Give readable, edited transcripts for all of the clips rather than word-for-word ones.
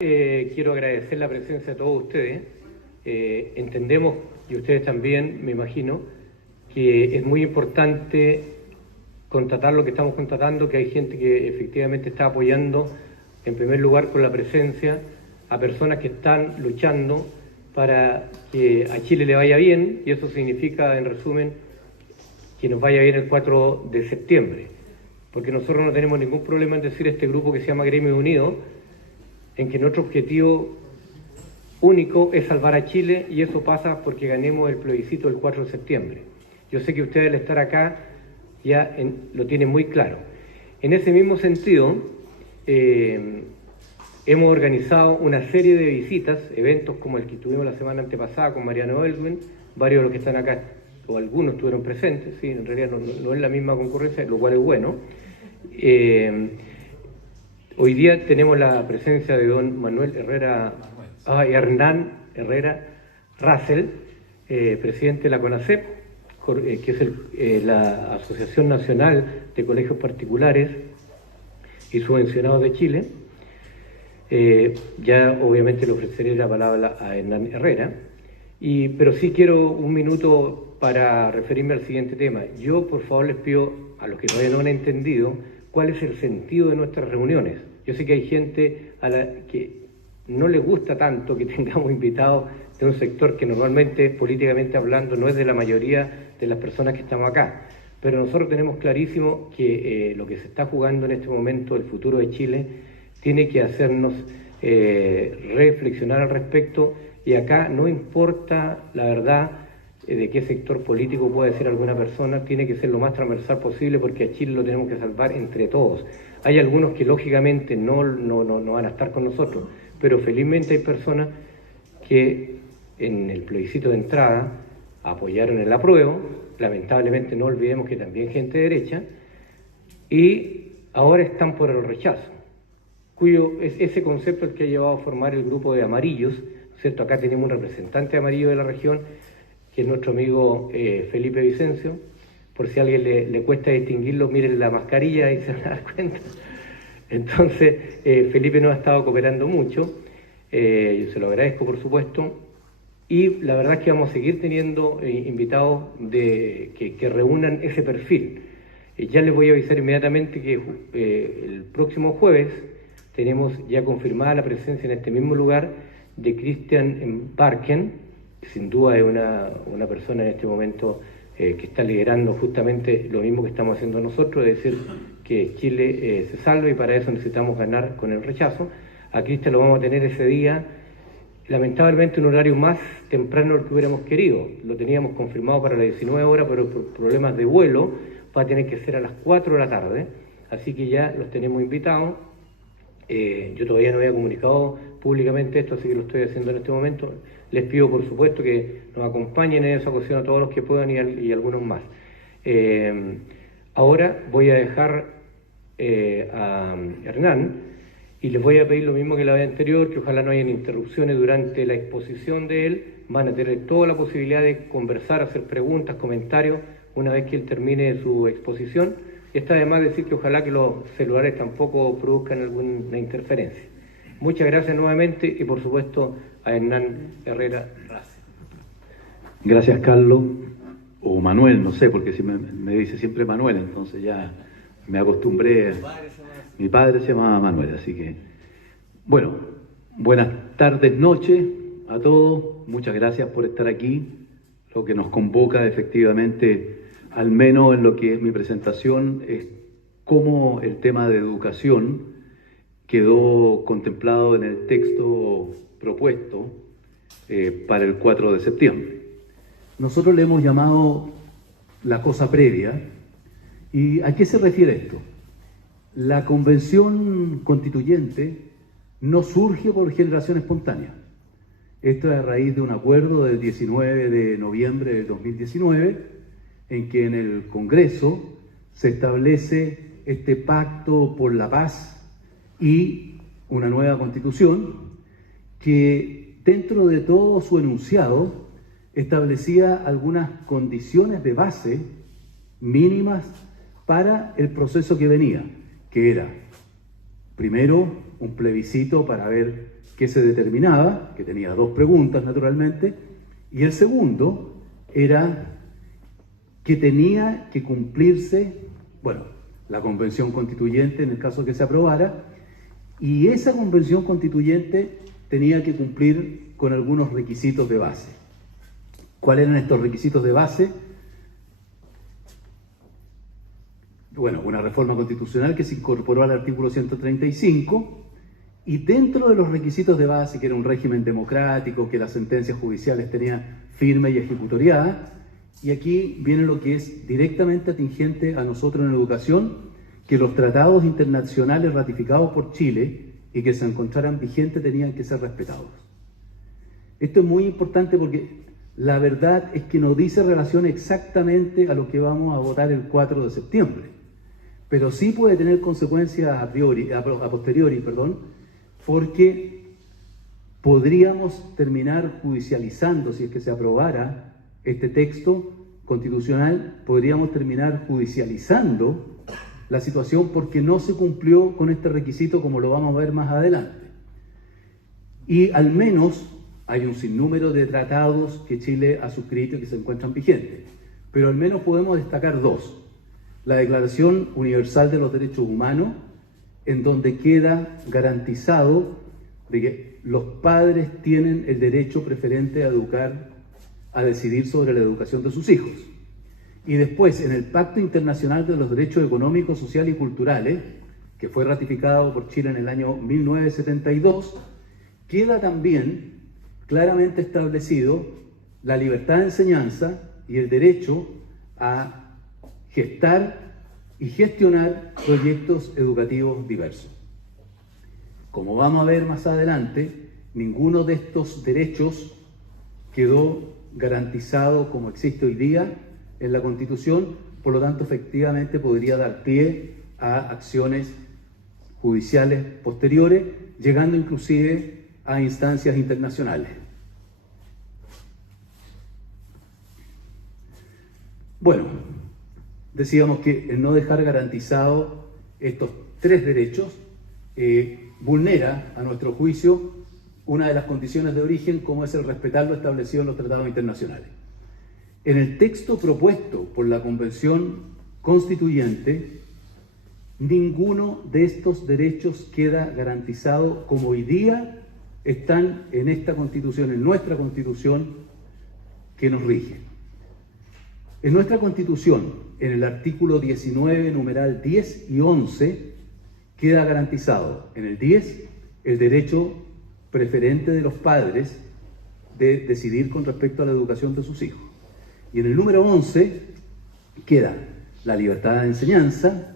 Quiero agradecer la presencia de todos ustedes. Entendemos, y ustedes también, me imagino, que es muy importante contratar lo que estamos contratando, que hay gente que efectivamente está apoyando, en primer lugar, con la presencia, a personas que están luchando para que a Chile le vaya bien, y eso significa, en resumen, que nos vaya bien el 4 de septiembre. Porque nosotros no tenemos ningún problema en decir este grupo que se llama Gremios Unidos, en que nuestro objetivo único es salvar a Chile, y eso pasa porque ganemos el plebiscito el 4 de septiembre. Yo sé que ustedes al estar acá ya lo tienen muy claro. En ese mismo sentido, hemos organizado una serie de visitas, eventos como el que tuvimos la semana antepasada con Mariano Elwin. Varios de los que están acá, o algunos estuvieron presentes, ¿sí? En realidad no es la misma concurrencia, lo cual es bueno. Hoy día tenemos la presencia de don Hernán Herrera Russell, presidente de la CONACEP, que es la Asociación Nacional de Colegios Particulares y Subvencionados de Chile. Ya obviamente le ofreceré la palabra a Hernán Herrera, pero sí quiero un minuto para referirme al siguiente tema. Yo, por favor, les pido a los que todavía no han entendido cuál es el sentido de nuestras reuniones. Yo sé que hay gente a la que no les gusta tanto que tengamos invitados de un sector que normalmente, políticamente hablando, no es de la mayoría de las personas que estamos acá. Pero nosotros tenemos clarísimo que lo que se está jugando en este momento, el futuro de Chile, tiene que hacernos reflexionar al respecto, y acá no importa, la verdad, de qué sector político pueda decir alguna persona, tiene que ser lo más transversal posible, porque a Chile lo tenemos que salvar entre todos. Hay algunos que lógicamente no van a estar con nosotros, pero felizmente hay personas que en el plebiscito de entrada apoyaron el apruebo, lamentablemente no olvidemos que también gente de derecha, y ahora están por el rechazo, cuyo es ese concepto el que ha llevado a formar el grupo de amarillos, ¿cierto? Acá tenemos un representante amarillo de la región, que es nuestro amigo Felipe Vicencio. Por si a alguien le cuesta distinguirlo, miren la mascarilla y se van a dar cuenta. Entonces, Felipe nos ha estado cooperando mucho, yo se lo agradezco, por supuesto, y la verdad es que vamos a seguir teniendo invitados que reúnan ese perfil. Ya les voy a avisar inmediatamente que el próximo jueves tenemos ya confirmada la presencia en este mismo lugar de Christian Barken, que sin duda es una persona en este momento que está liderando justamente lo mismo que estamos haciendo nosotros, es decir, que Chile se salve, y para eso necesitamos ganar con el rechazo. A Cristian lo vamos a tener ese día, lamentablemente un horario más temprano del que hubiéramos querido. Lo teníamos confirmado para las 19 horas, pero por problemas de vuelo va a tener que ser a las 4 de la tarde, así que ya los tenemos invitados. Yo todavía no había comunicado públicamente esto, así que lo estoy haciendo en este momento. Les pido, por supuesto, que nos acompañen en esa ocasión a todos los que puedan y algunos más. Ahora voy a dejar a Hernán, y les voy a pedir lo mismo que la vez anterior, que ojalá no hayan interrupciones durante la exposición de él. Van a tener toda la posibilidad de conversar, hacer preguntas, comentarios, una vez que él termine su exposición. Y está además decir que ojalá que los celulares tampoco produzcan alguna interferencia. Muchas gracias nuevamente, y por supuesto a Hernán Herrera Russell. Gracias, Carlos, o Manuel, no sé, porque si me dice siempre Manuel, entonces ya me acostumbré. Mi padre se llamaba Manuel, así que... Bueno, buenas tardes, noches a todos. Muchas gracias por estar aquí. Lo que nos convoca efectivamente, al menos en lo que es mi presentación, es cómo el tema de educación quedó contemplado en el texto propuesto para el 4 de septiembre. Nosotros le hemos llamado la cosa previa. ¿Y a qué se refiere esto? La convención constituyente no surge por generación espontánea. Esto es a raíz de un acuerdo del 19 de noviembre de 2019, en que en el Congreso se establece este pacto por la paz y una nueva constitución que, dentro de todo su enunciado, establecía algunas condiciones de base mínimas para el proceso que venía, que era, primero, un plebiscito para ver que se determinaba, que tenía dos preguntas naturalmente, y el segundo era que tenía que cumplirse, bueno, la convención constituyente en el caso que se aprobara, y esa convención constituyente tenía que cumplir con algunos requisitos de base. ¿Cuáles eran estos requisitos de base? Bueno, una reforma constitucional que se incorporó al artículo 135, y dentro de los requisitos de base, que era un régimen democrático, que las sentencias judiciales tenían firme y ejecutoriada, y aquí viene lo que es directamente atingente a nosotros en educación, que los tratados internacionales ratificados por Chile y que se encontraran vigentes tenían que ser respetados. Esto es muy importante porque la verdad es que no dice relación exactamente a lo que vamos a votar el 4 de septiembre, pero sí puede tener consecuencias a posteriori, porque podríamos terminar judicializando, si es que se aprobara este texto constitucional, podríamos terminar judicializando la situación porque no se cumplió con este requisito, como lo vamos a ver más adelante. Y al menos hay un sinnúmero de tratados que Chile ha suscrito y que se encuentran vigentes, pero al menos podemos destacar dos. La Declaración Universal de los Derechos Humanos, en donde queda garantizado de que los padres tienen el derecho preferente a educar, a decidir sobre la educación de sus hijos. Y después, en el Pacto Internacional de los Derechos Económicos, Sociales y Culturales, que fue ratificado por Chile en el año 1972, queda también claramente establecido la libertad de enseñanza y el derecho a gestar y gestionar proyectos educativos diversos. Como vamos a ver más adelante, ninguno de estos derechos quedó garantizado como existe hoy día en la Constitución, por lo tanto, efectivamente podría dar pie a acciones judiciales posteriores, llegando inclusive a instancias internacionales. Bueno, decíamos que el no dejar garantizado estos tres derechos vulnera, a nuestro juicio, una de las condiciones de origen, como es el respetar lo establecido en los tratados internacionales. En el texto propuesto por la Convención Constituyente, ninguno de estos derechos queda garantizado como hoy día están en esta Constitución, en nuestra Constitución que nos rige. En nuestra Constitución, en el artículo 19, numeral 10 y 11, queda garantizado en el 10 el derecho preferente de los padres de decidir con respecto a la educación de sus hijos. Y en el número 11 queda la libertad de enseñanza,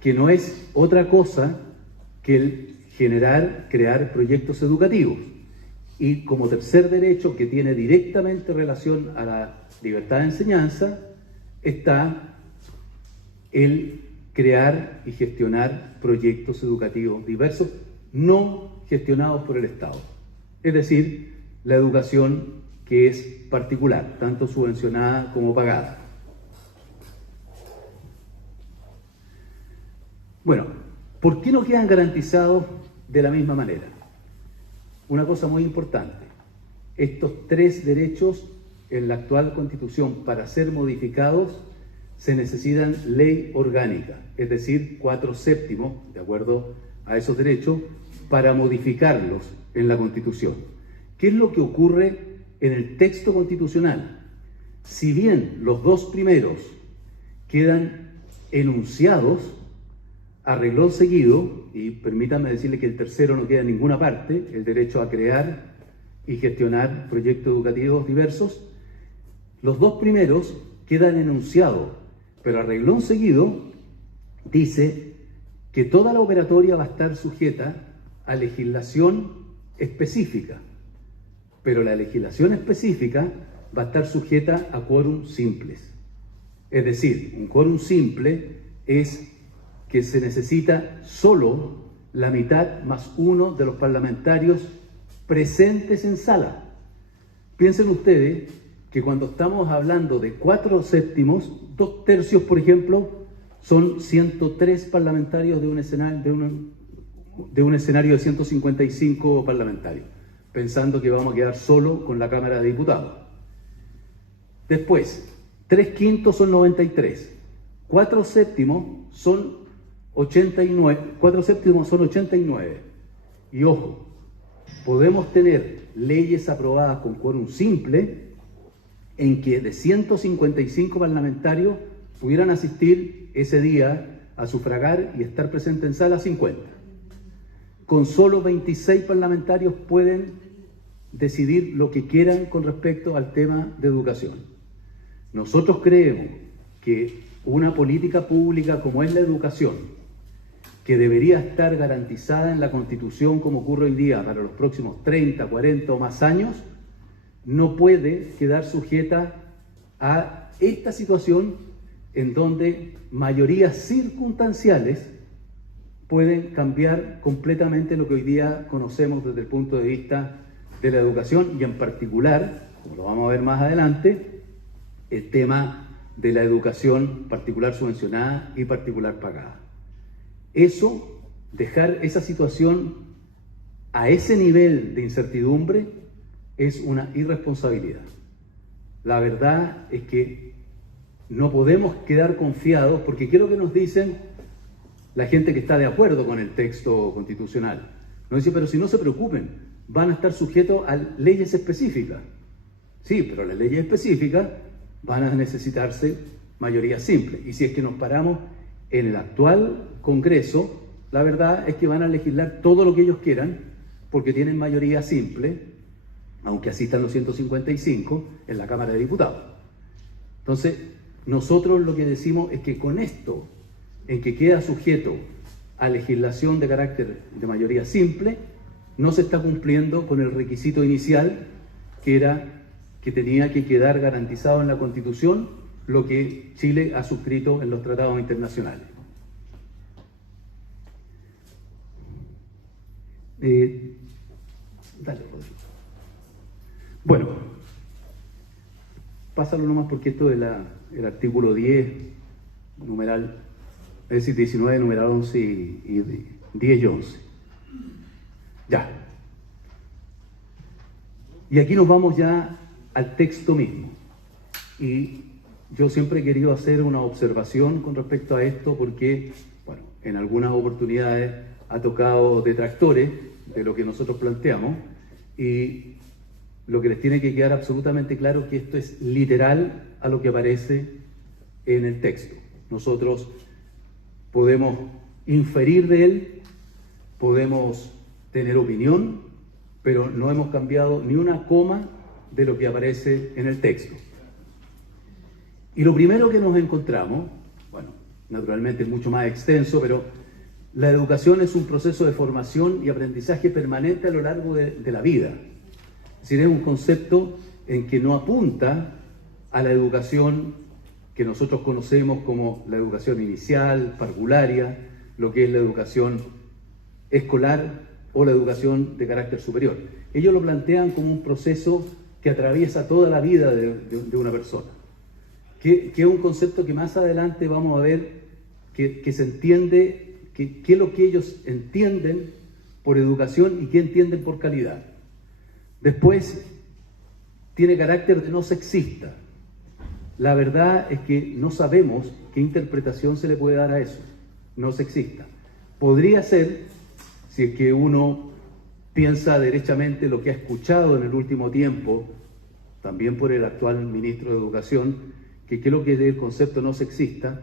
que no es otra cosa que el crear proyectos educativos. Y como tercer derecho, que tiene directamente relación a la libertad de enseñanza, está el crear y gestionar proyectos educativos diversos no gestionados por el Estado. Es decir, la educación que es particular, tanto subvencionada como pagada. Bueno, ¿por qué no quedan garantizados de la misma manera? Una cosa muy importante, estos tres derechos en la actual Constitución, para ser modificados, se necesitan ley orgánica, es decir, 4/7, de acuerdo a esos derechos, para modificarlos en la Constitución. ¿Qué es lo que ocurre en el texto constitucional? Si bien los dos primeros quedan enunciados a renglón seguido, y permítanme decirle que el tercero no queda en ninguna parte, el derecho a crear y gestionar proyectos educativos diversos, los dos primeros quedan enunciados, pero a renglón seguido dice que toda la operatoria va a estar sujeta a legislación específica, pero la legislación específica va a estar sujeta a quórum simples. Es decir, un quórum simple es que se necesita solo la mitad más uno de los parlamentarios presentes en sala. Piensen ustedes que cuando estamos hablando de 4/7, 2/3, por ejemplo, son 103 parlamentarios de un escenario, de un escenario de 155 parlamentarios, pensando que vamos a quedar solo con la Cámara de Diputados. Después, 3/5 son 93, 4/7 son 89, 4/7 son 89. Y ojo, podemos tener leyes aprobadas con quórum simple en que de 155 parlamentarios pudieran asistir ese día a sufragar y estar presentes en sala 50. Con solo 26 parlamentarios pueden decidir lo que quieran con respecto al tema de educación. Nosotros creemos que una política pública como es la educación, que debería estar garantizada en la Constitución como ocurre hoy día para los próximos 30, 40 o más años, no puede quedar sujeta a esta situación en donde mayorías circunstanciales pueden cambiar completamente lo que hoy día conocemos desde el punto de vista de la educación y en particular, como lo vamos a ver más adelante, el tema de la educación particular subvencionada y particular pagada. Eso, dejar esa situación a ese nivel de incertidumbre es una irresponsabilidad. La verdad es que no podemos quedar confiados, porque ¿qué es lo que nos dicen la gente que está de acuerdo con el texto constitucional? Nos dice, pero si no se preocupen, van a estar sujetos a leyes específicas. Sí, pero las leyes específicas van a necesitarse mayoría simple. Y si es que nos paramos en el actual Congreso, la verdad es que van a legislar todo lo que ellos quieran, porque tienen mayoría simple, aunque asistan los 155 en la Cámara de Diputados. Entonces, nosotros lo que decimos es que con esto, en que queda sujeto a legislación de carácter de mayoría simple, no se está cumpliendo con el requisito inicial, que era que tenía que quedar garantizado en la Constitución lo que Chile ha suscrito en los tratados internacionales. Dale, Rodrigo. Bueno, pásalo nomás porque esto es el artículo 10, numeral, es decir, 19, numeral 11 y 10 y 11. Ya. Y aquí nos vamos ya al texto mismo. Y yo siempre he querido hacer una observación con respecto a esto porque, bueno, en algunas oportunidades ha tocado detractores de lo que nosotros planteamos y lo que les tiene que quedar absolutamente claro es que esto es literal a lo que aparece en el texto. Nosotros podemos inferir de él, podemos tener opinión, pero no hemos cambiado ni una coma de lo que aparece en el texto. Y lo primero que nos encontramos, bueno, naturalmente es mucho más extenso, pero la educación es un proceso de formación y aprendizaje permanente a lo largo de la vida. Es decir, es un concepto en que no apunta a la educación que nosotros conocemos como la educación inicial, parvularia, lo que es la educación escolar o la educación de carácter superior. Ellos lo plantean como un proceso que atraviesa toda la vida de una persona, que es un concepto que más adelante vamos a ver que se entiende, qué es lo que ellos entienden por educación y qué entienden por calidad. Después, tiene carácter de no sexista. La verdad es que no sabemos qué interpretación se le puede dar a eso, no sexista. Podría ser, si es que uno piensa derechamente lo que ha escuchado en el último tiempo, también por el actual ministro de Educación, que creo que es el concepto no sexista,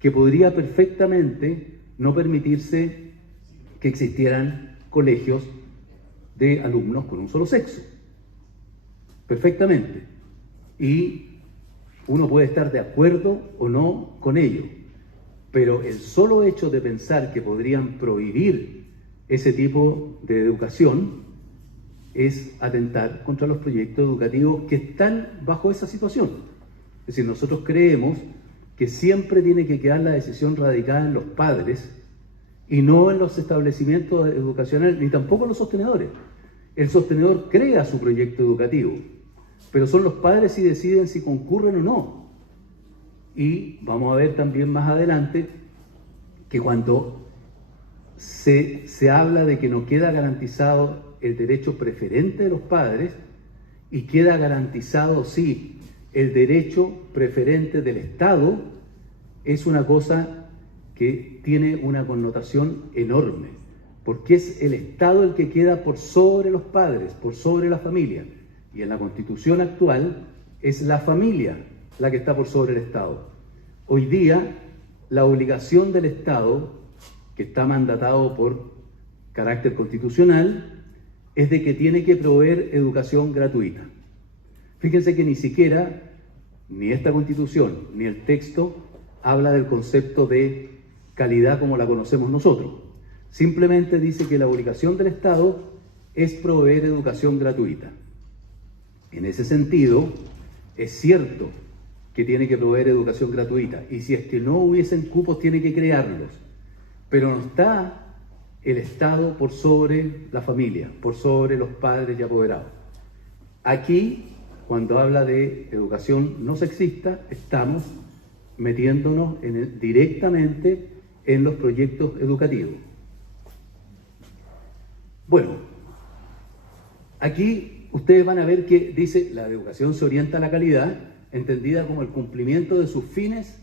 que podría perfectamente no permitirse que existieran colegios de alumnos con un solo sexo. Perfectamente. Y uno puede estar de acuerdo o no con ello, pero el solo hecho de pensar que podrían prohibir ese tipo de educación es atentar contra los proyectos educativos que están bajo esa situación. Es decir, nosotros creemos que siempre tiene que quedar la decisión radicada en los padres y no en los establecimientos educacionales, ni tampoco en los sostenedores. El sostenedor crea su proyecto educativo, pero son los padres si deciden si concurren o no. Y vamos a ver también más adelante que cuando se habla de que no queda garantizado el derecho preferente de los padres y queda garantizado, sí, el derecho preferente del Estado, es una cosa que tiene una connotación enorme, porque es el Estado el que queda por sobre los padres, por sobre la familia. Y en la Constitución actual es la familia la que está por sobre el Estado. Hoy día, la obligación del Estado, que está mandatado por carácter constitucional, es de que tiene que proveer educación gratuita. Fíjense que ni siquiera, ni esta Constitución, ni el texto, habla del concepto de calidad como la conocemos nosotros. Simplemente dice que la obligación del Estado es proveer educación gratuita. En ese sentido, es cierto que tiene que proveer educación gratuita, y si es que no hubiesen cupos, tiene que crearlos. Pero no está el Estado por sobre la familia, por sobre los padres y apoderados. Aquí, cuando habla de educación no sexista, estamos metiéndonos directamente en los proyectos educativos. Bueno, aquí ustedes van a ver que dice la educación se orienta a la calidad, entendida como el cumplimiento de sus fines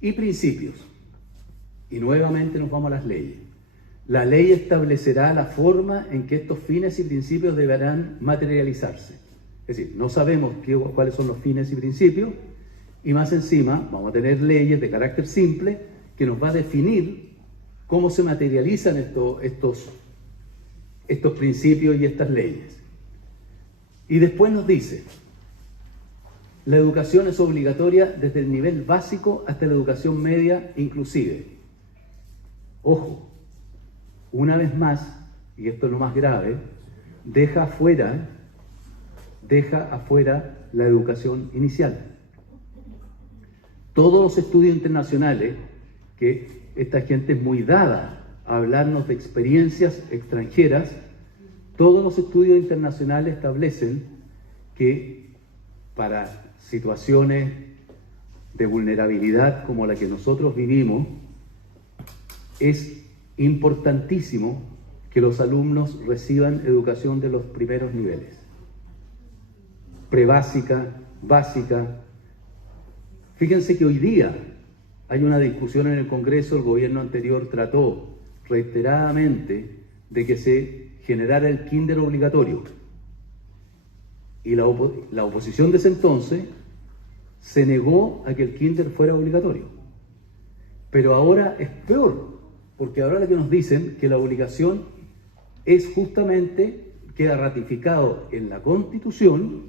y principios. Y nuevamente nos vamos a las leyes. La ley establecerá la forma en que estos fines y principios deberán materializarse. Es decir, no sabemos cuáles son los fines y principios, y más encima vamos a tener leyes de carácter simple que nos va a definir cómo se materializan estos principios y estas leyes. Y después nos dice, la educación es obligatoria desde el nivel básico hasta la educación media inclusive. Ojo, una vez más, y esto es lo más grave, deja afuera la educación inicial. Todos los estudios internacionales, que esta gente es muy dada a hablarnos de experiencias extranjeras, todos los estudios internacionales establecen que para situaciones de vulnerabilidad como la que nosotros vivimos, es importantísimo que los alumnos reciban educación de los primeros niveles, prebásica, básica. Fíjense que hoy día hay una discusión en el Congreso, el gobierno anterior trató reiteradamente de que se generara el kinder obligatorio. Y la oposición de ese entonces se negó a que el kinder fuera obligatorio. Pero ahora es peor, porque ahora lo que nos dicen que la obligación es justamente, queda ratificado en la Constitución,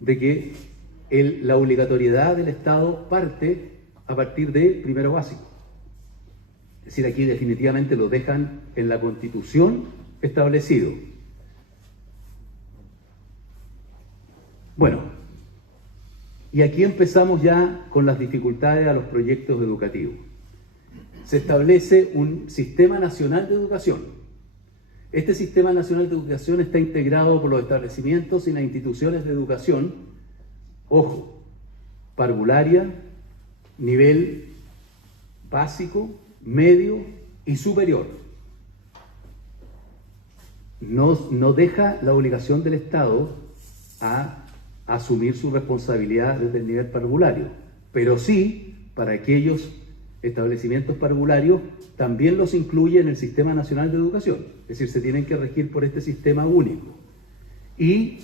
de que la obligatoriedad del Estado parte a partir de primero básico. Es decir, aquí definitivamente lo dejan en la Constitución establecido. Bueno, y aquí empezamos ya con las dificultades a los proyectos educativos. Se establece un Sistema Nacional de Educación. Este Sistema Nacional de Educación está integrado por los establecimientos y las instituciones de educación, ojo, parvularia, nivel básico, medio y superior. No deja la obligación del Estado a asumir su responsabilidad desde el nivel parvulario, pero sí, para aquellos establecimientos parvularios, también los incluye en el Sistema Nacional de Educación, es decir, se tienen que regir por este sistema único. Y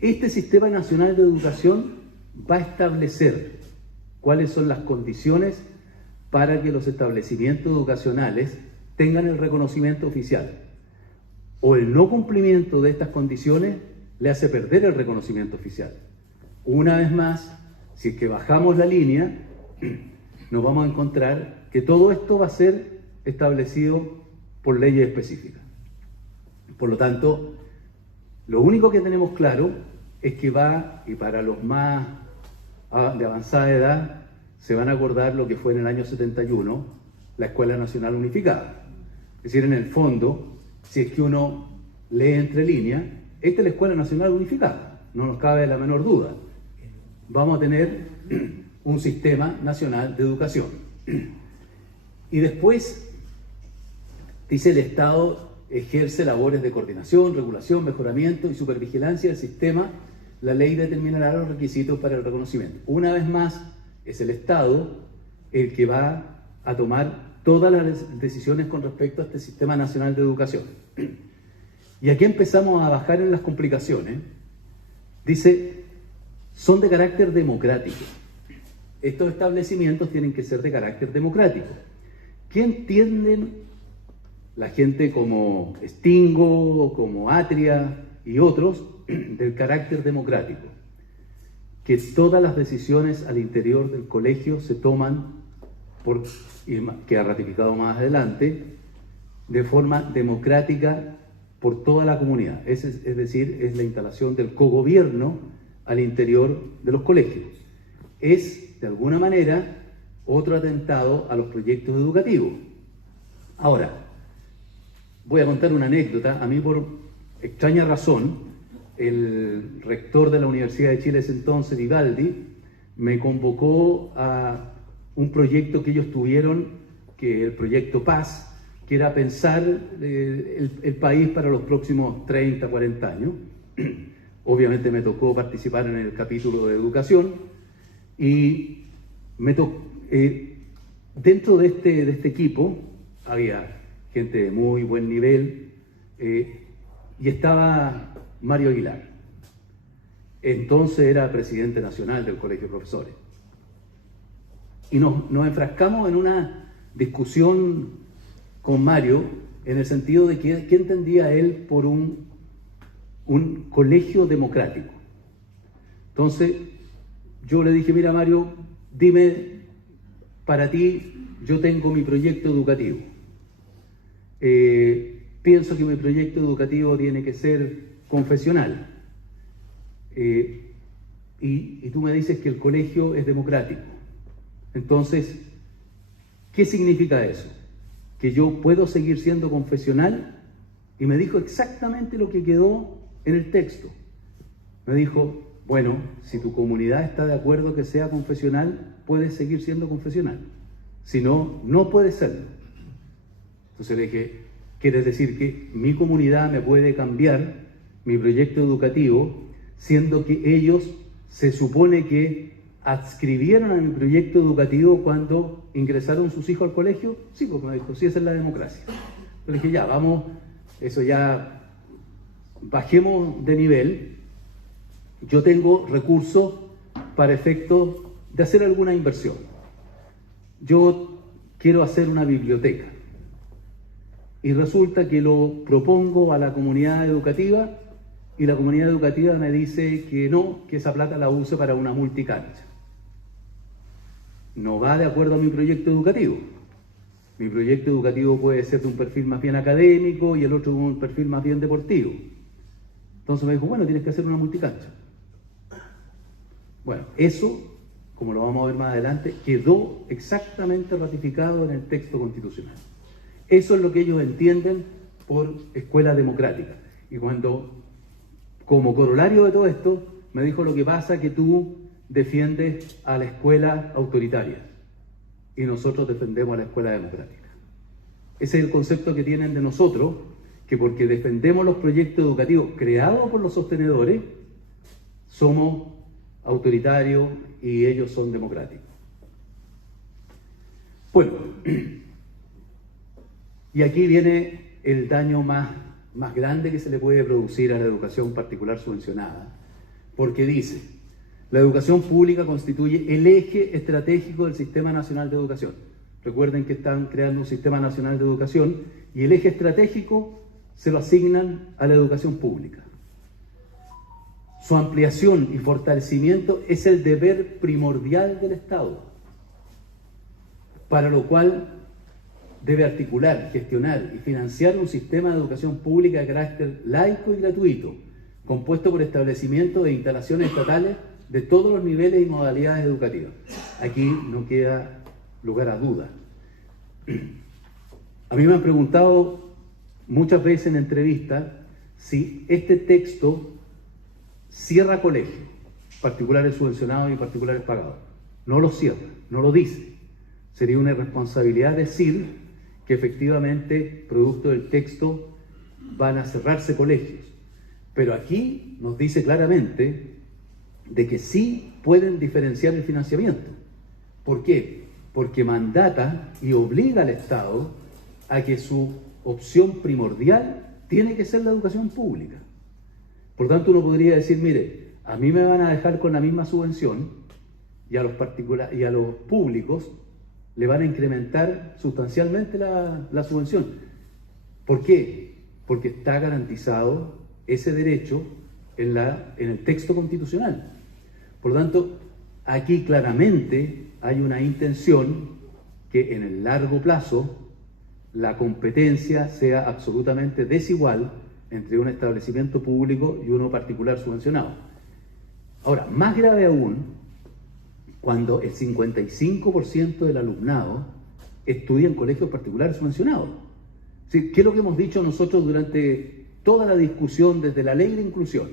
este Sistema Nacional de Educación va a establecer cuáles son las condiciones para que los establecimientos educacionales tengan el reconocimiento oficial. O el no cumplimiento de estas condiciones le hace perder el reconocimiento oficial. Una vez más, si es que bajamos la línea, nos vamos a encontrar que todo esto va a ser establecido por leyes específicas. Por lo tanto, lo único que tenemos claro es que y para los más de avanzada edad, se van a acordar lo que fue en el año 71 la Escuela Nacional Unificada. Es decir, en el fondo, si es que uno lee entre líneas, esta es la Escuela Nacional Unificada, no nos cabe la menor duda. Vamos a tener un sistema nacional de educación. Y después dice: el Estado ejerce labores de coordinación, regulación, mejoramiento y supervigilancia del sistema. La ley determinará los requisitos para el reconocimiento. Una vez más, es el Estado el que va a tomar todas las decisiones con respecto a este Sistema Nacional de Educación. Y aquí empezamos a bajar en las complicaciones. Dice: son de carácter democrático. Estos establecimientos tienen que ser de carácter democrático. ¿Qué entienden la gente como Stingo, como Atria y otros del carácter democrático? Que todas las decisiones al interior del colegio se toman, que ha ratificado más adelante, de forma democrática por toda la comunidad. Es decir, es la instalación del cogobierno al interior de los colegios. Es, de alguna manera, otro atentado a los proyectos educativos. Ahora, voy a contar una anécdota. A mí, por extraña razón, el rector de la Universidad de Chile ese entonces, Vivaldi, me convocó a un proyecto que ellos tuvieron, que el proyecto Paz, que era pensar el país para los próximos 30, 40 años. Obviamente me tocó participar en el capítulo de educación y dentro de este equipo había gente de muy buen nivel y estaba Mario Aguilar. Entonces era presidente nacional del Colegio de Profesores. Y nos enfrascamos en una discusión con Mario en el sentido de que ¿qué entendía él por un colegio democrático? Entonces yo le dije: mira, Mario, dime, para ti, yo tengo mi proyecto educativo. Pienso que mi proyecto educativo tiene que ser confesional. Y tú me dices que el colegio es democrático. Entonces, ¿qué significa eso? ¿Que yo puedo seguir siendo confesional? Y me dijo exactamente lo que quedó en el texto. Me dijo: bueno, si tu comunidad está de acuerdo que sea confesional, puedes seguir siendo confesional. Si no, no puedes serlo. Entonces le dije: ¿quieres decir que mi comunidad me puede cambiar mi proyecto educativo, siendo que ellos se supone que adscribieron a mi proyecto educativo cuando ingresaron sus hijos al colegio? Sí, porque me dijo: sí, esa es la democracia. Yo le dije: ya, vamos, eso ya, bajemos de nivel. Yo tengo recursos para efectos de hacer alguna inversión. Yo quiero hacer una biblioteca. Y resulta que lo propongo a la comunidad educativa y la comunidad educativa me dice que no, que esa plata la use para una multicancha. No va de acuerdo a mi proyecto educativo. Mi proyecto educativo puede ser de un perfil más bien académico y el otro de un perfil más bien deportivo. Entonces me dijo: bueno, tienes que hacer una multicancha. Bueno, eso, como lo vamos a ver más adelante, quedó exactamente ratificado en el texto constitucional. Eso es lo que ellos entienden por escuela democrática. Y cuando, como corolario de todo esto, me dijo: lo que pasa es que tú defiendes a la escuela autoritaria y nosotros defendemos a la escuela democrática. Ese es el concepto que tienen de nosotros, que porque defendemos los proyectos educativos creados por los sostenedores, somos autoritarios y ellos son democráticos. Bueno, y aquí viene el daño más grande que se le puede producir a la educación particular subvencionada, porque dice: la educación pública constituye el eje estratégico del Sistema Nacional de Educación. Recuerden que están creando un Sistema Nacional de Educación y el eje estratégico se lo asignan a la educación pública. Su ampliación y fortalecimiento es el deber primordial del Estado, para lo cual debe articular, gestionar y financiar un sistema de educación pública de carácter laico y gratuito, compuesto por establecimientos e instalaciones estatales de todos los niveles y modalidades educativas. Aquí no queda lugar a duda. A mí me han preguntado muchas veces en entrevistas si este texto cierra colegios, particulares subvencionados y particulares pagados. No lo cierra, no lo dice. Sería una irresponsabilidad decir que efectivamente, producto del texto, van a cerrarse colegios. Pero aquí nos dice claramente de que sí pueden diferenciar el financiamiento. ¿Por qué? Porque mandata y obliga al Estado a que su opción primordial tiene que ser la educación pública. Por tanto, uno podría decir, mire, a mí me van a dejar con la misma subvención y a los particulares y a los públicos le van a incrementar sustancialmente la subvención. ¿Por qué? Porque está garantizado ese derecho en el texto constitucional. Por lo tanto, aquí claramente hay una intención que en el largo plazo la competencia sea absolutamente desigual entre un establecimiento público y uno particular subvencionado. Ahora, más grave aún, cuando el 55% del alumnado estudia en colegios particulares subvencionados. ¿Sí? ¿Qué es lo que hemos dicho nosotros durante toda la discusión desde la ley de inclusión?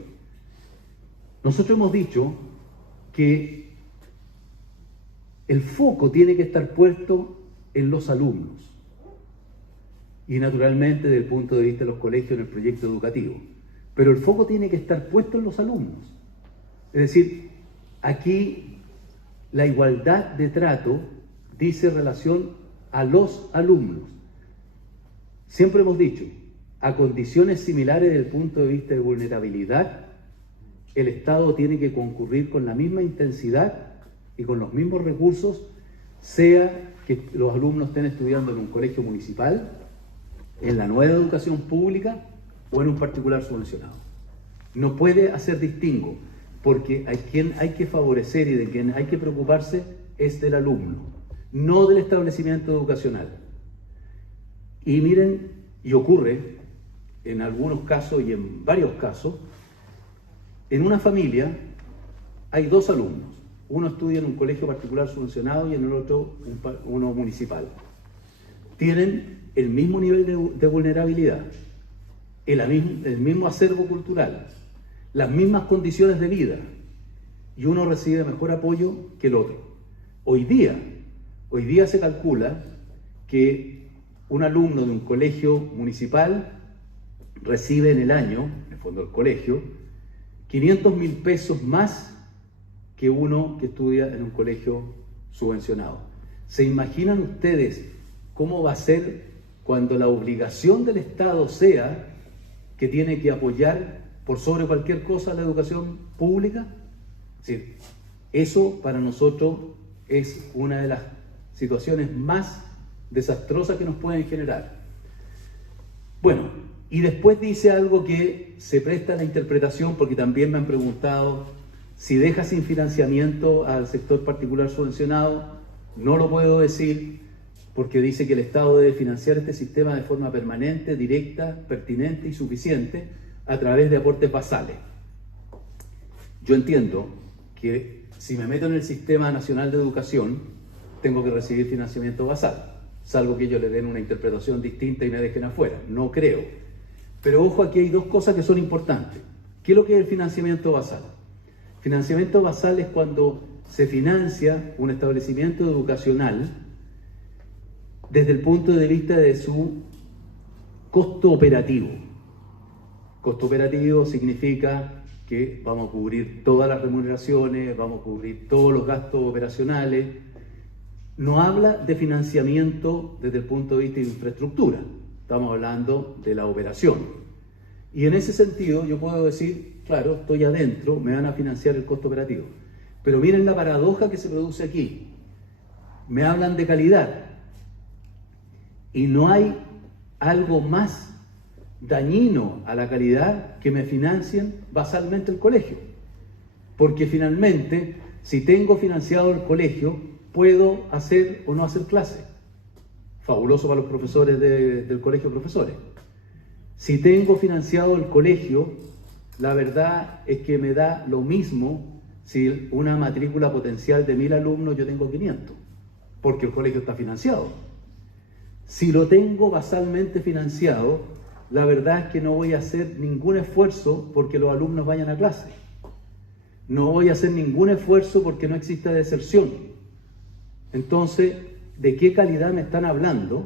Nosotros hemos dicho que el foco tiene que estar puesto en los alumnos y naturalmente desde el punto de vista de los colegios en el proyecto educativo. Pero el foco tiene que estar puesto en los alumnos. Es decir, aquí la igualdad de trato dice relación a los alumnos. Siempre hemos dicho, a condiciones similares desde el punto de vista de vulnerabilidad, el Estado tiene que concurrir con la misma intensidad y con los mismos recursos, sea que los alumnos estén estudiando en un colegio municipal, en la nueva educación pública o en un particular subvencionado. No puede hacer distingo, porque a quien hay que favorecer y de quien hay que preocuparse es del alumno, no del establecimiento educacional. Y miren, y ocurre en algunos casos y en varios casos, en una familia hay dos alumnos, uno estudia en un colegio particular subvencionado y en el otro uno municipal. Tienen el mismo nivel de vulnerabilidad, el mismo acervo cultural, las mismas condiciones de vida, y uno recibe mejor apoyo que el otro. Hoy día se calcula que un alumno de un colegio municipal recibe en el año, en el fondo del colegio, 500.000 pesos más que uno que estudia en un colegio subvencionado. ¿Se imaginan ustedes cómo va a ser cuando la obligación del Estado sea que tiene que apoyar por sobre cualquier cosa la educación pública? Es decir, eso para nosotros es una de las situaciones más desastrosas que nos pueden generar. Bueno, y después dice algo que se presta a la interpretación, porque también me han preguntado si deja sin financiamiento al sector particular subvencionado. No lo puedo decir, porque dice que el Estado debe financiar este sistema de forma permanente, directa, pertinente y suficiente a través de aportes basales. Yo entiendo que si me meto en el Sistema Nacional de Educación, tengo que recibir financiamiento basal, salvo que ellos le den una interpretación distinta y me dejen afuera. No creo. Pero ojo, aquí hay dos cosas que son importantes. ¿Qué es lo que es el financiamiento basal? Financiamiento basal es cuando se financia un establecimiento educacional desde el punto de vista de su costo operativo. Costo operativo significa que vamos a cubrir todas las remuneraciones, vamos a cubrir todos los gastos operacionales. No habla de financiamiento desde el punto de vista de infraestructura, estamos hablando de la operación. Y en ese sentido yo puedo decir, claro, estoy adentro, me van a financiar el costo operativo. Pero miren la paradoja que se produce aquí. Me hablan de calidad y no hay algo más dañino a la calidad que me financien basalmente el colegio. Porque finalmente, si tengo financiado el colegio, puedo hacer o no hacer clase. Fabuloso para los profesores del colegio de profesores. Si tengo financiado el colegio, la verdad es que me da lo mismo si una matrícula potencial de 1000 alumnos yo tengo 500, porque el colegio está financiado. Si lo tengo basalmente financiado, la verdad es que no voy a hacer ningún esfuerzo porque los alumnos vayan a clase. No voy a hacer ningún esfuerzo porque no exista deserción. Entonces, de qué calidad me están hablando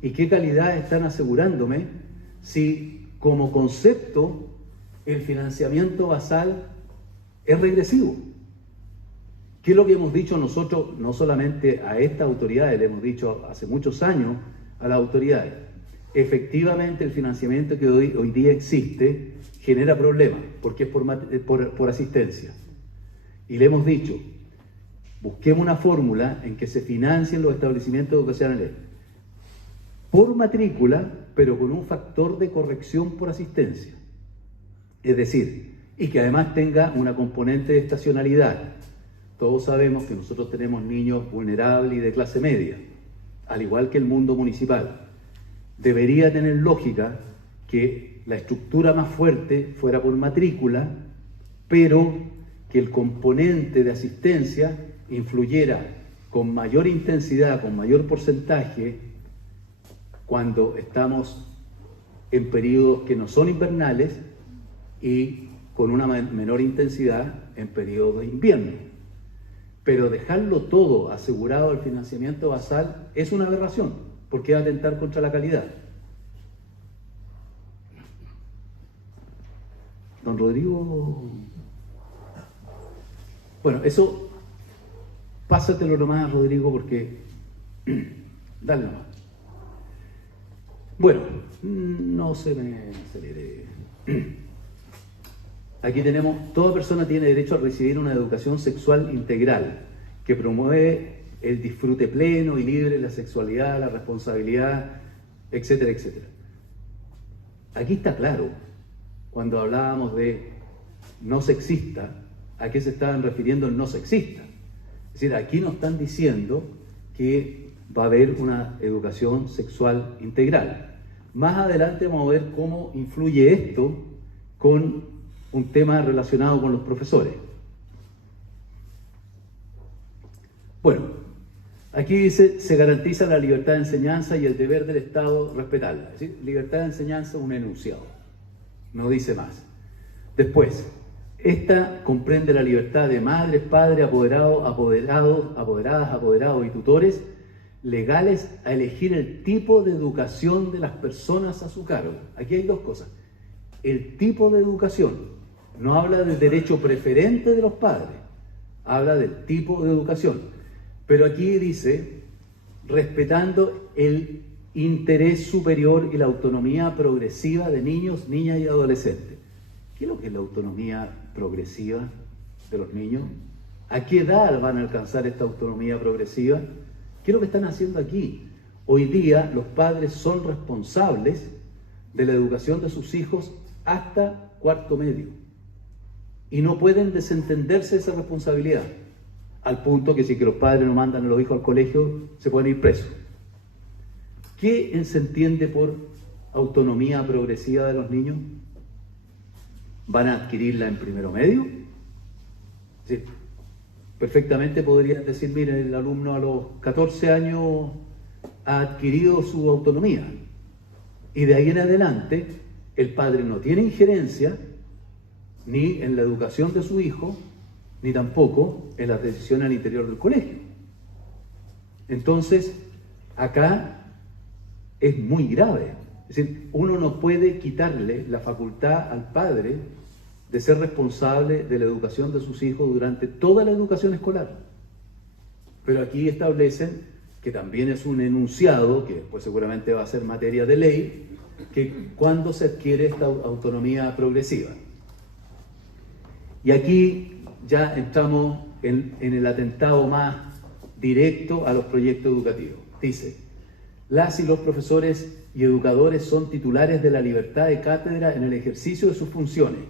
y qué calidad están asegurándome si como concepto el financiamiento basal es regresivo. ¿Qué es lo que hemos dicho nosotros, no solamente a estas autoridades, le hemos dicho hace muchos años a las autoridades? Efectivamente, el financiamiento que hoy día existe genera problemas, porque es por asistencia. Y le hemos dicho, busquemos una fórmula en que se financien los establecimientos educacionales por matrícula, pero con un factor de corrección por asistencia. Es decir, y que además tenga una componente de estacionalidad. Todos sabemos que nosotros tenemos niños vulnerables y de clase media, al igual que el mundo municipal. Debería tener lógica que la estructura más fuerte fuera por matrícula, pero que el componente de asistencia influyera con mayor intensidad, con mayor porcentaje, cuando estamos en periodos que no son invernales y con una menor intensidad en periodos de invierno. Pero dejarlo todo asegurado al financiamiento basal es una aberración, porque va a atentar contra la calidad. Don Rodrigo... Bueno, eso, pásatelo nomás, Rodrigo, porque... Dale nomás. Bueno, no se me acelere. Aquí tenemos, toda persona tiene derecho a recibir una educación sexual integral que promueve el disfrute pleno y libre de la sexualidad, la responsabilidad, etcétera, etcétera. Aquí está claro, cuando hablábamos de no sexista, ¿a qué se estaban refiriendo el no sexista? Es decir, aquí nos están diciendo que va a haber una educación sexual integral. Más adelante vamos a ver cómo influye esto con un tema relacionado con los profesores. Bueno, aquí dice, se garantiza la libertad de enseñanza y el deber del Estado respetarla. Es decir, libertad de enseñanza, un enunciado. No dice más. Después, esta comprende la libertad de madres, padres, apoderados, apoderadas, apoderados y tutores legales a elegir el tipo de educación de las personas a su cargo. Aquí hay dos cosas. El tipo de educación no habla del derecho preferente de los padres, habla del tipo de educación. Pero aquí dice, respetando el interés superior y la autonomía progresiva de niños, niñas y adolescentes. ¿Qué es lo que es la autonomía progresiva de los niños? ¿A qué edad van a alcanzar esta autonomía progresiva? ¿Qué es lo que están haciendo aquí? Hoy día los padres son responsables de la educación de sus hijos hasta cuarto medio. Y no pueden desentenderse de esa responsabilidad. Al punto que si que los padres no mandan a los hijos al colegio, se pueden ir presos. ¿Qué se entiende por autonomía progresiva de los niños? ¿Van a adquirirla en primero medio? Sí. Perfectamente podrían decir, miren, el alumno a los 14 años ha adquirido su autonomía. Y de ahí en adelante, el padre no tiene injerencia ni en la educación de su hijo, ni tampoco en las decisiones al interior del colegio. Entonces, acá es muy grave. Es decir, uno no puede quitarle la facultad al padre de ser responsable de la educación de sus hijos durante toda la educación escolar. Pero aquí establecen, que también es un enunciado, que después seguramente va a ser materia de ley, que cuando se adquiere esta autonomía progresiva. Y aquí ya entramos en el atentado más directo a los proyectos educativos. Dice, las y los profesores y educadores son titulares de la libertad de cátedra en el ejercicio de sus funciones.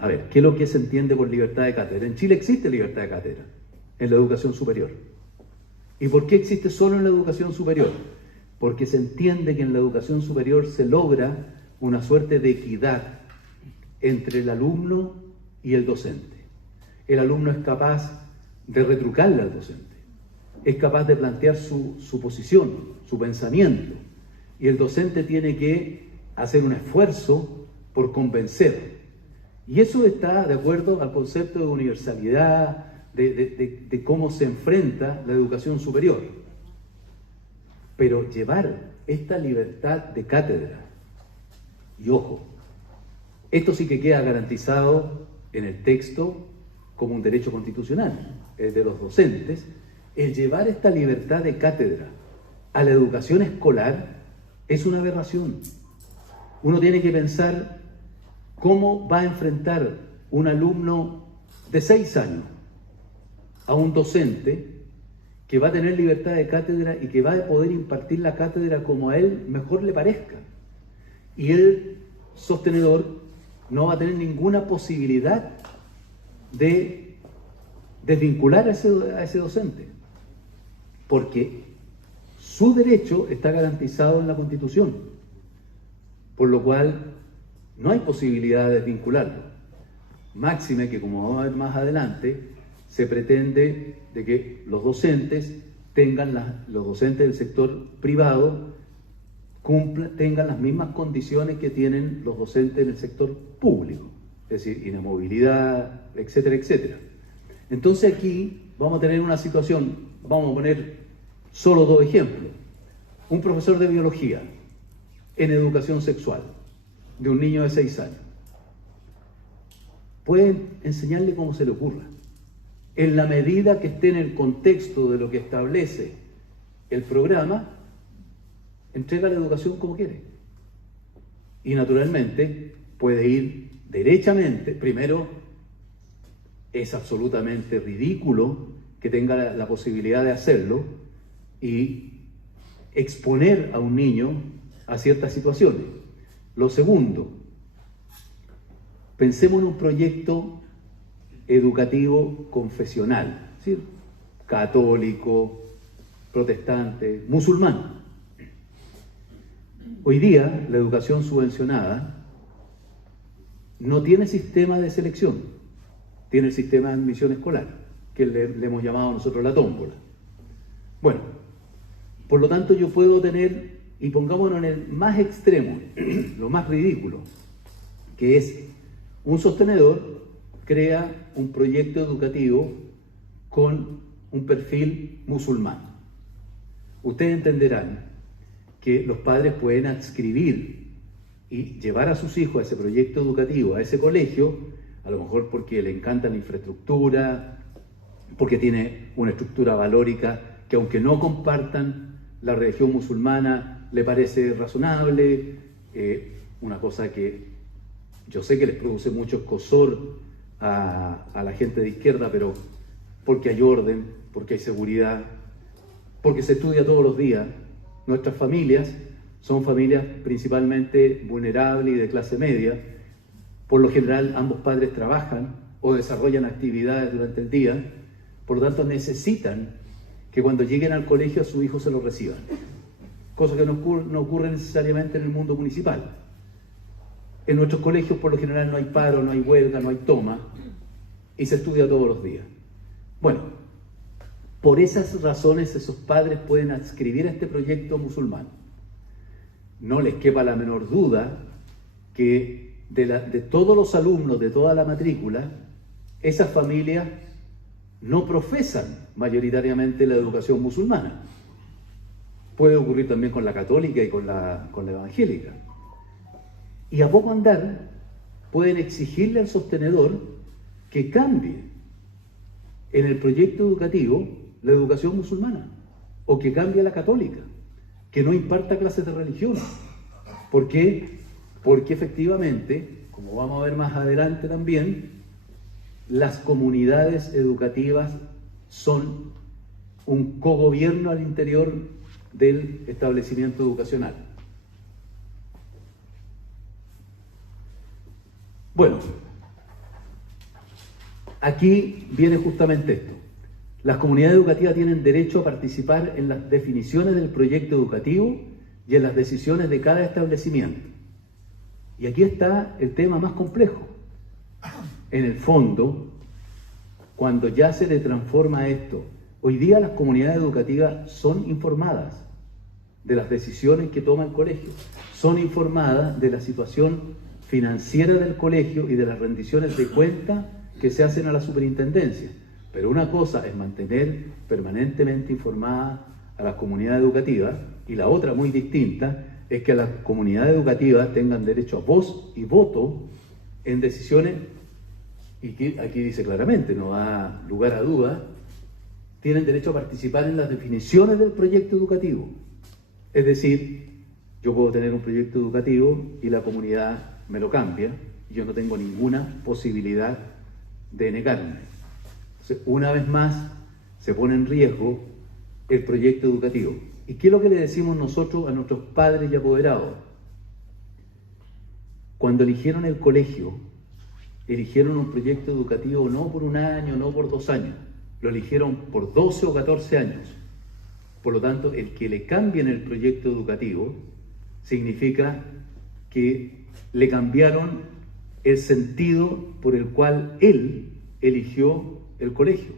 A ver, ¿qué es lo que se entiende por libertad de cátedra? En Chile existe libertad de cátedra en la educación superior. ¿Y por qué existe solo en la educación superior? Porque se entiende que en la educación superior se logra una suerte de equidad entre el alumno y el docente. El alumno es capaz de retrucarle al docente, es capaz de plantear su posición, su pensamiento, y el docente tiene que hacer un esfuerzo por convencer. Y eso está de acuerdo al concepto de universalidad, de cómo se enfrenta la educación superior. Pero llevar esta libertad de cátedra, y ojo, esto sí que queda garantizado en el texto como un derecho constitucional, el de los docentes, el llevar esta libertad de cátedra a la educación escolar es una aberración. Uno tiene que pensar cómo va a enfrentar un alumno de 6 años a un docente que va a tener libertad de cátedra y que va a poder impartir la cátedra como a él mejor le parezca. Y el sostenedor no va a tener ninguna posibilidad de desvincular a ese docente, porque su derecho está garantizado en la Constitución, por lo cual no hay posibilidad de desvincularlo. Máxime que, como vamos a ver más adelante, se pretende de que los docentes los docentes del sector privado tengan las mismas condiciones que tienen los docentes en el sector público, es decir, inamovilidad, etcétera, etcétera. Entonces aquí vamos a tener una situación, vamos a poner solo 2 ejemplos. Un profesor de biología en educación sexual de un niño de 6 años puede enseñarle como se le ocurra, en la medida que esté en el contexto de lo que establece el programa. Entrega la educación como quiere. Y naturalmente puede ir derechamente. Primero, es absolutamente ridículo que tenga la posibilidad de hacerlo y exponer a un niño a ciertas situaciones. Lo segundo, pensemos en un proyecto educativo confesional, es decir, católico, protestante, musulmán. Hoy día la educación subvencionada no tiene sistema de selección, tiene el sistema de admisión escolar, que le hemos llamado nosotros la tómbola. Bueno, por lo tanto yo puedo tener, y pongámonos en el más extremo, lo más ridículo, que es un sostenedor crea un proyecto educativo con un perfil musulmán. Ustedes entenderán que los padres pueden adscribir y llevar a sus hijos a ese proyecto educativo, a ese colegio, a lo mejor porque le encanta la infraestructura, porque tiene una estructura valórica que, aunque no compartan la religión musulmana, le parece razonable, una cosa que yo sé que les produce mucho escozor a la gente de izquierda, pero porque hay orden, porque hay seguridad, porque se estudia todos los días. Nuestras familias son familias principalmente vulnerables y de clase media. Por lo general, ambos padres trabajan o desarrollan actividades durante el día, por lo tanto necesitan que cuando lleguen al colegio a su hijo se lo reciban, cosa que no ocurre necesariamente en el mundo municipal. En nuestros colegios por lo general no hay paro, no hay huelga, no hay toma, y se estudia todos los días. Bueno, por esas razones esos padres pueden adscribir a este proyecto musulmán. No les quepa la menor duda que de todos los alumnos de toda la matrícula, esas familias no profesan mayoritariamente la educación musulmana. Puede ocurrir también con la católica y con la evangélica. Y a poco andar pueden exigirle al sostenedor que cambie en el proyecto educativo la educación musulmana, o que cambie a la católica, que no imparta clases de religión. ¿Por qué? Porque efectivamente, como vamos a ver más adelante también, las comunidades educativas son un cogobierno al interior del establecimiento educacional. Bueno, aquí viene justamente esto. Las comunidades educativas tienen derecho a participar en las definiciones del proyecto educativo y en las decisiones de cada establecimiento. Y aquí está el tema más complejo. En el fondo, cuando ya se le transforma esto, hoy día las comunidades educativas son informadas de las decisiones que toma el colegio, son informadas de la situación financiera del colegio y de las rendiciones de cuenta que se hacen a la superintendencia. Pero una cosa es mantener permanentemente informada a las comunidades educativas, y la otra muy distinta es que las comunidades educativas tengan derecho a voz y voto en decisiones, y que aquí dice claramente, no da lugar a duda, tienen derecho a participar en las definiciones del proyecto educativo. Es decir, yo puedo tener un proyecto educativo y la comunidad me lo cambia, y yo no tengo ninguna posibilidad de negarme. Entonces, una vez más, se pone en riesgo el proyecto educativo. ¿Y qué es lo que le decimos nosotros a nuestros padres y apoderados? Cuando eligieron el colegio, eligieron un proyecto educativo no por un año, no por 2 años, lo eligieron por 12 o 14 años. Por lo tanto, el que le cambien el proyecto educativo significa que le cambiaron el sentido por el cual él eligió el colegio.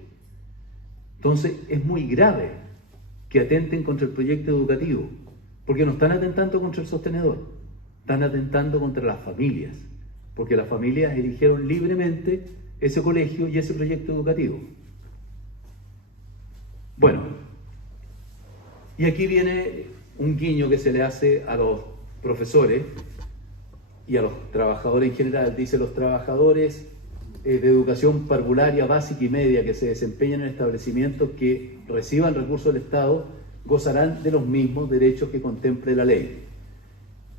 Entonces, es muy grave que atenten contra el proyecto educativo, porque no están atentando contra el sostenedor, están atentando contra las familias, porque las familias eligieron libremente ese colegio y ese proyecto educativo. Bueno, y aquí viene un guiño que se le hace a los profesores y a los trabajadores en general. Dice: los trabajadores de educación parvularia, básica y media que se desempeñan en establecimientos que reciban recursos del Estado gozarán de los mismos derechos que contemple la ley.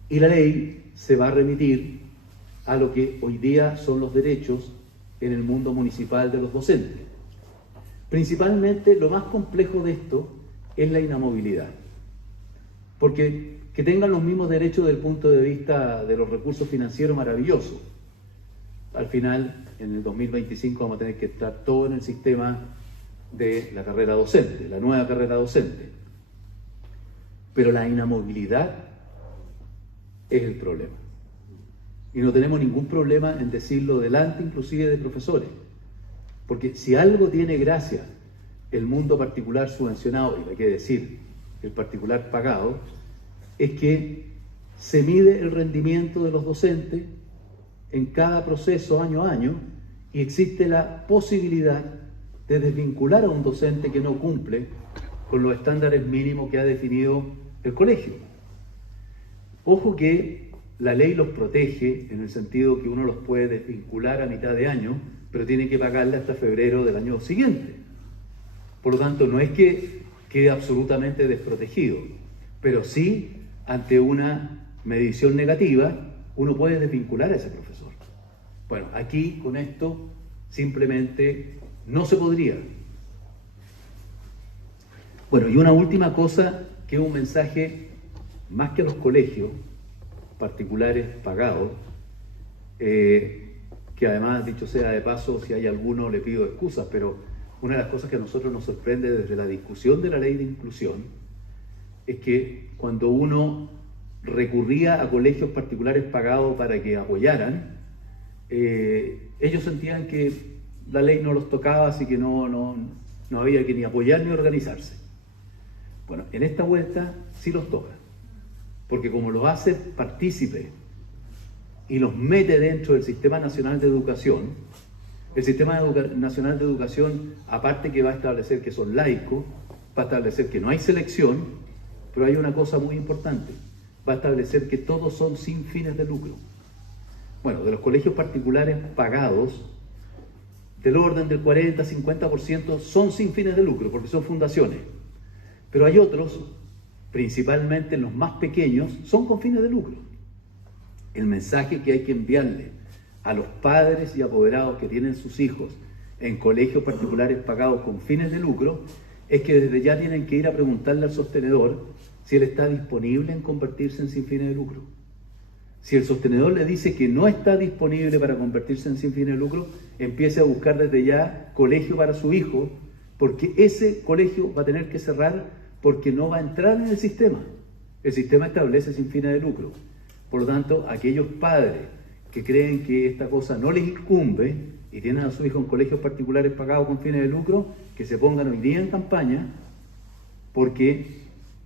Y la ley se va a remitir a lo que hoy día son los derechos en el mundo municipal de los docentes. Principalmente, lo más complejo de esto es la inamovilidad. Porque que tengan los mismos derechos desde el punto de vista de los recursos financieros, maravilloso. Al final, en el 2025 vamos a tener que estar todo en el sistema de la carrera docente, la nueva carrera docente. Pero la inamovilidad es el problema. Y no tenemos ningún problema en decirlo delante inclusive de profesores. Porque si algo tiene gracia el mundo particular subvencionado, y hay que decir, el particular pagado, es que se mide el rendimiento de los docentes en cada proceso año a año, y existe la posibilidad de desvincular a un docente que no cumple con los estándares mínimos que ha definido el colegio. Ojo que la ley los protege en el sentido que uno los puede desvincular a mitad de año, pero tiene que pagarle hasta febrero del año siguiente. Por lo tanto, no es que quede absolutamente desprotegido, pero sí, ante una medición negativa, uno puede desvincular a ese profesor. Bueno, aquí con esto simplemente no se podría. Bueno, y una última cosa, que es un mensaje más que a los colegios particulares pagados, que además, dicho sea de paso, si hay alguno le pido excusas, pero una de las cosas que a nosotros nos sorprende desde la discusión de la ley de inclusión es que cuando uno recurría a colegios particulares pagados para que apoyaran, ellos sentían que la ley no los tocaba, así que no había que ni apoyar ni organizarse. Bueno, en esta vuelta sí los toca, porque como los hace partícipe y los mete dentro del Sistema Nacional de Educación, el Sistema Nacional de Educación, aparte que va a establecer que son laicos, va a establecer que no hay selección, pero hay una cosa muy importante: va a establecer que todos son sin fines de lucro. Bueno, de los colegios particulares pagados, del orden del 40-50% son sin fines de lucro, porque son fundaciones. Pero hay otros, principalmente los más pequeños, son con fines de lucro. El mensaje que hay que enviarle a los padres y apoderados que tienen sus hijos en colegios particulares pagados con fines de lucro es que desde ya tienen que ir a preguntarle al sostenedor si él está disponible en convertirse en sin fines de lucro. Si el sostenedor le dice que no está disponible para convertirse en sin fines de lucro, empiece a buscar desde ya colegio para su hijo, porque ese colegio va a tener que cerrar porque no va a entrar en el sistema. El sistema establece sin fines de lucro. Por lo tanto, aquellos padres que creen que esta cosa no les incumbe y tienen a su hijo en colegios particulares pagados con fines de lucro, que se pongan hoy día en campaña, porque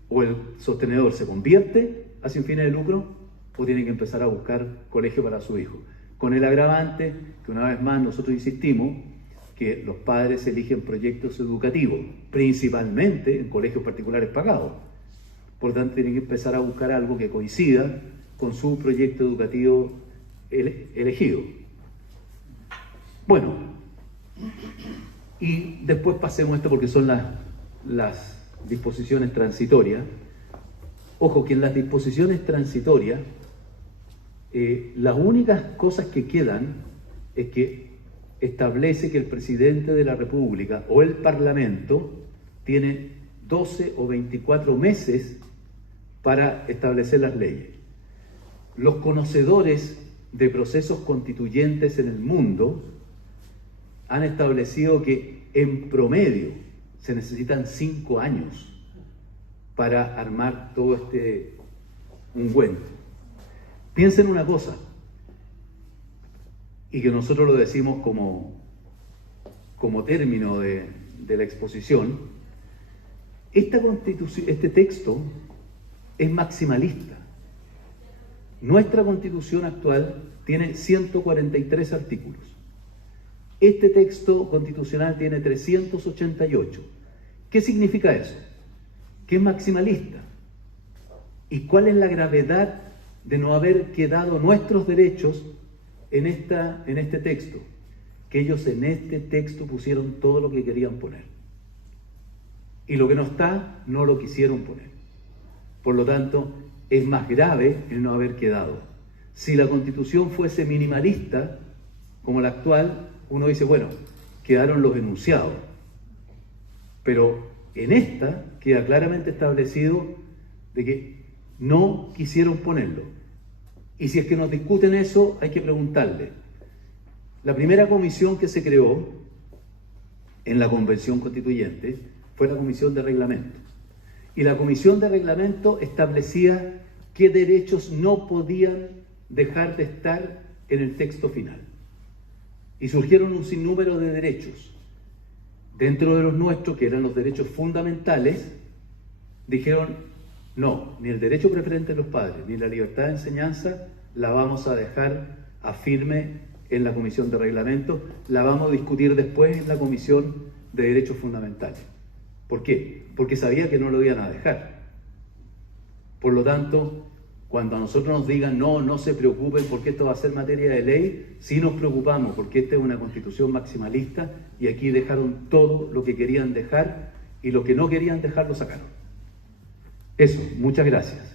o el sostenedor se convierte a sin fines de lucro o tiene que empezar a buscar colegio para su hijo. Con el agravante que, una vez más, nosotros insistimos, que los padres eligen proyectos educativos, principalmente en colegios particulares pagados. Por lo tanto, tienen que empezar a buscar algo que coincida con su proyecto educativo elegido. Bueno, y después pasemos esto porque son las disposiciones transitorias. Ojo, que en las disposiciones transitorias, las únicas cosas que quedan es que establece que el presidente de la República o el Parlamento tiene 12 o 24 meses para establecer las leyes. Los conocedores de procesos constituyentes en el mundo han establecido que en promedio se necesitan 5 años para armar todo este ungüento. Piensen una cosa, y que nosotros lo decimos como término de la exposición, este texto es maximalista. Nuestra Constitución actual tiene 143 artículos. Este texto constitucional tiene 388. ¿Qué significa eso? Que es maximalista. ¿Y cuál es la gravedad de no haber quedado nuestros derechos en este texto? Que ellos en este texto pusieron todo lo que querían poner. Y lo que no está, no lo quisieron poner. Por lo tanto, es más grave el no haber quedado. Si la Constitución fuese minimalista, como la actual, uno dice, bueno, quedaron los enunciados. Pero en esta queda claramente establecido de que no quisieron ponerlo. Y si es que nos discuten eso, hay que preguntarle. La primera comisión que se creó en la Convención Constituyente fue la Comisión de Reglamento. Y la Comisión de Reglamento establecía qué derechos no podían dejar de estar en el texto final. Y surgieron un sinnúmero de derechos. Dentro de los nuestros, que eran los derechos fundamentales, dijeron, no, ni el derecho preferente de los padres, ni la libertad de enseñanza la vamos a dejar a firme en la Comisión de Reglamento, la vamos a discutir después en la Comisión de Derechos Fundamentales. ¿Por qué? Porque sabía que no lo iban a dejar. Por lo tanto, cuando a nosotros nos digan, no se preocupen porque esto va a ser materia de ley, sí nos preocupamos porque esta es una constitución maximalista y aquí dejaron todo lo que querían dejar y lo que no querían dejar lo sacaron. Eso, muchas gracias.